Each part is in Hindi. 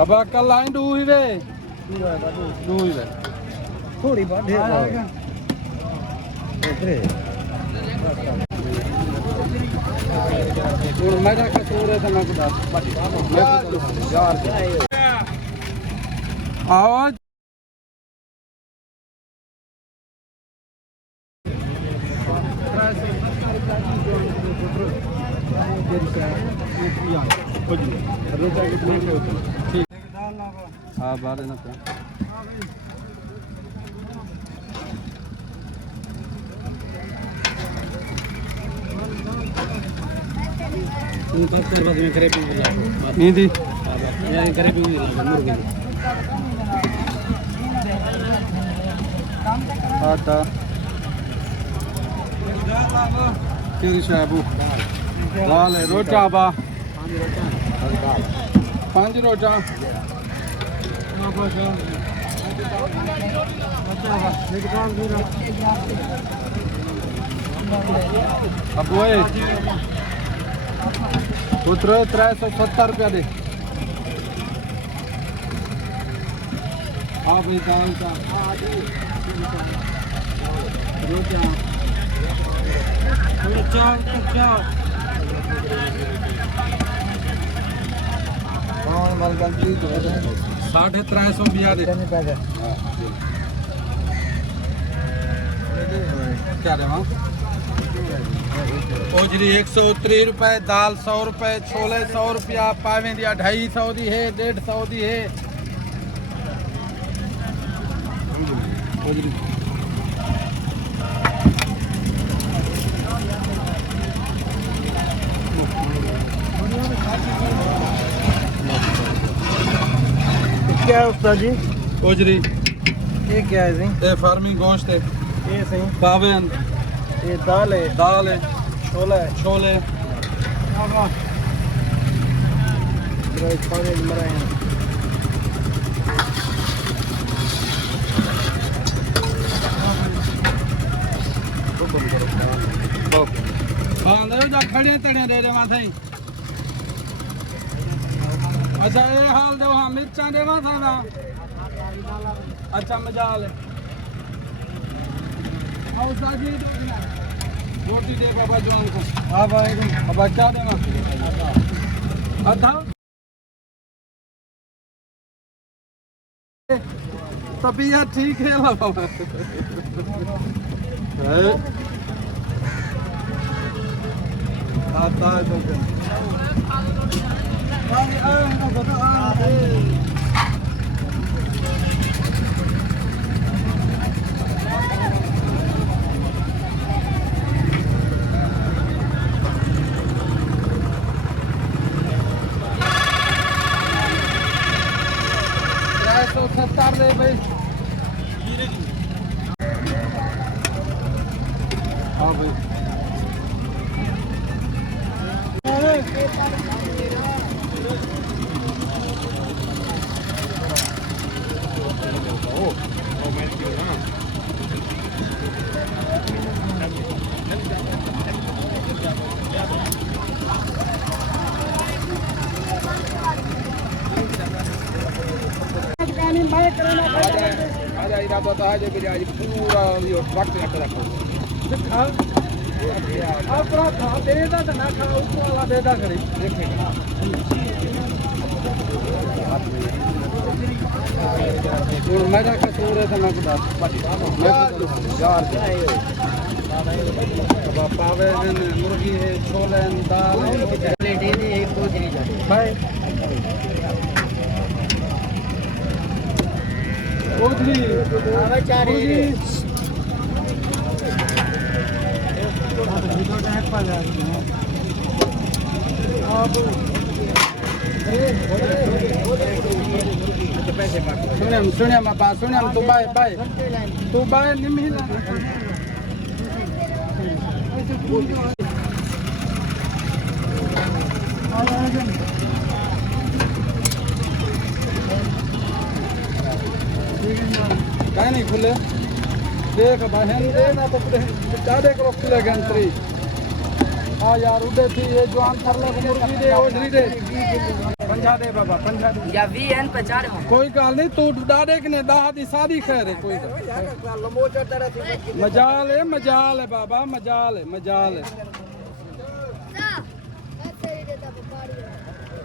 अब कल लाइन डू ही रे थोड़ी बहुत ढेर मेरा कसूर है तो मैं यार आओ हाँ बाहर ना पे नहीं दी आता किरी साहब दाल है रोटा बा 5 रोटा अब वो पुत्र 370 रुपया दे हाँ भाई दाल का साढ़े 300 बिया दे क्या रे वहाँ ओजरी 130 रुपए दाल 100 रुपए छोले 100 रुपया पावे दिया 250 दी है 150 दी है ओजरी क्या है उस्ताद जी ओजरी ये क्या है जी ये फार्मिंग गोश्त है ये सही पावन ये दाल है छोला है छोले जा खड़े तड़े दे दे माथा अच्छा ये हाल दो हाँ मिर्चा दे माथा ना अच्छा मजाल आओ साजी रोटी दे बाबा जवान को हाँ भाई बाबा क्या देना आधा तबीयत ठीक है ला बाबा आता है तो दे भाई हाँ भाई बता आज पूरा वक्त रखो देदा तो ना खा ऊपर वाला देदा करी मेरा कसूर है तो मैं यार पावे मुर्गी है छोले दाल भाई ओदली सुनिया बाबा सुनिया तू बाय निमिला काय नहीं खुले देख बहन देना तो ज्यादा करो खुले गंत्री हाँ यार उधर थी ये जवान कर लो मुर्गी दे ओझरी दे पंजा दे बाबा पंजा दे या VN 50 कोई गाल नहीं तू डाडे कने दाह दी शादी खैर है कोई मजाल है बाबा मजाल है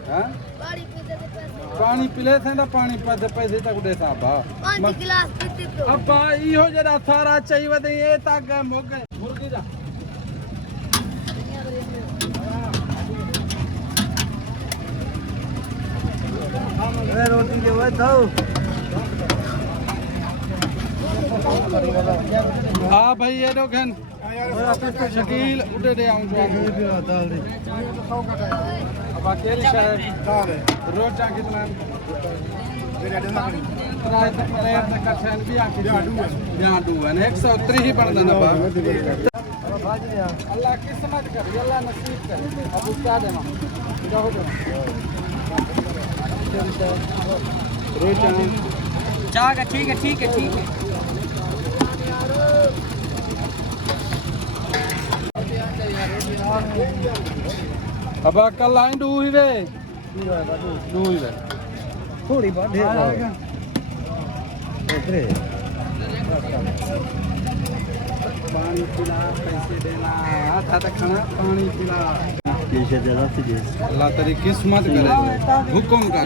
हाँ पानी पिले थे ना पानी पैसे तक दे साहबा अब इहो जरा सारा चाहिए वदे ये तक मोगे मुर्गी दा रोटी दे वो दो हाँ भाई ये दोगन शकील उड़े दे आऊं जो अब अकेले शायद रोटा कितना त्राय तक प्लेयर तक कछन भी आके यहां डू है 103 ही पड़ देना बा अल्लाह किस्मत कर अल्लाह नसीब कर अब क्या देना जाओ रोटा चागा ठीक है अब कल लाइन डू ही रे थोड़ी बात है पानी पिला पैसे देना था तक खाना पानी पिला अल्लाह तेरी किस्मत करे हुक्म का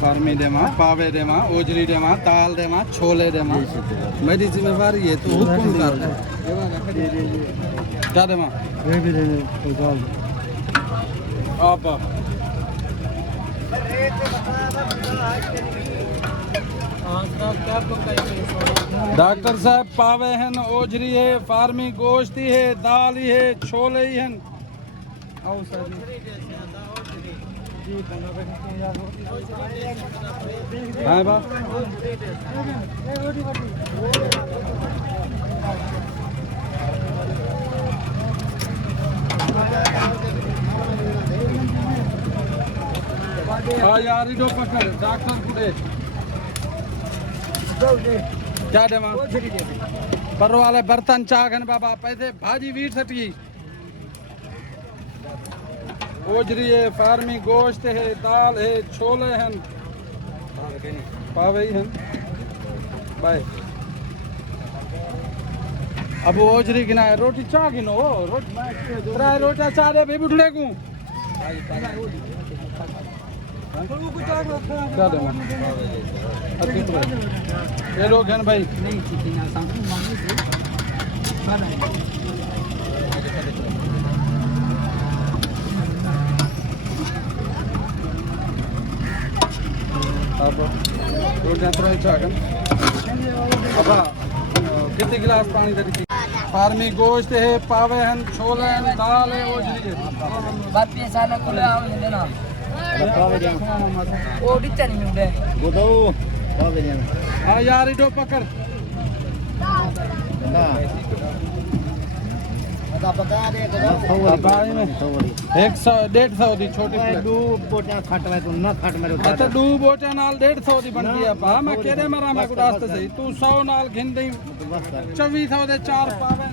फार्मी देमा पावे देमा ओजरी देमा ताल देमा छोले देमा मेरी जिम्मेवारी है तो हुक्म कर दे क्या देमा आप डॉक्टर साहब पावे हैं ओजरी है फार्मी गोश्त ही है दाल ही है छोले ही हैं आओ सर हाँ बा हाँ यार इधो पकड़ डॉक्टर कुड़े क्या देवा पर वाले बर्तन चागन बाबा पैसे भाजी वीट सटी ओजरी है फार्मी गोश्त है दाल है छोले हैं पावे हैं बाय अब ओजरी गिना है रोटी चा गिनो रोटी त्राय रोटा चा दे बेबी उठले को क्या देवा ये लोग हैं भाई नहीं ठीक है सांगू मांगी से अब रोटियां त्राय चागन अब कितने गिलास पानी दे दी फार्मी गोश्त है पावे हैं छोले हैं दाल है ओजरी है बात पे साला खुले आओ देना ओ डिचा नहीं उड़े हाँ यार इधो पकड़ बाई में 100 150 दी छोटी प्लेट अच्छा दो बोटियां नाल 150 दी बन गया पा मैं केरे मरा मैं को रास्ते सही तू 100 नाल घिन दई 2400 दे 4 पावे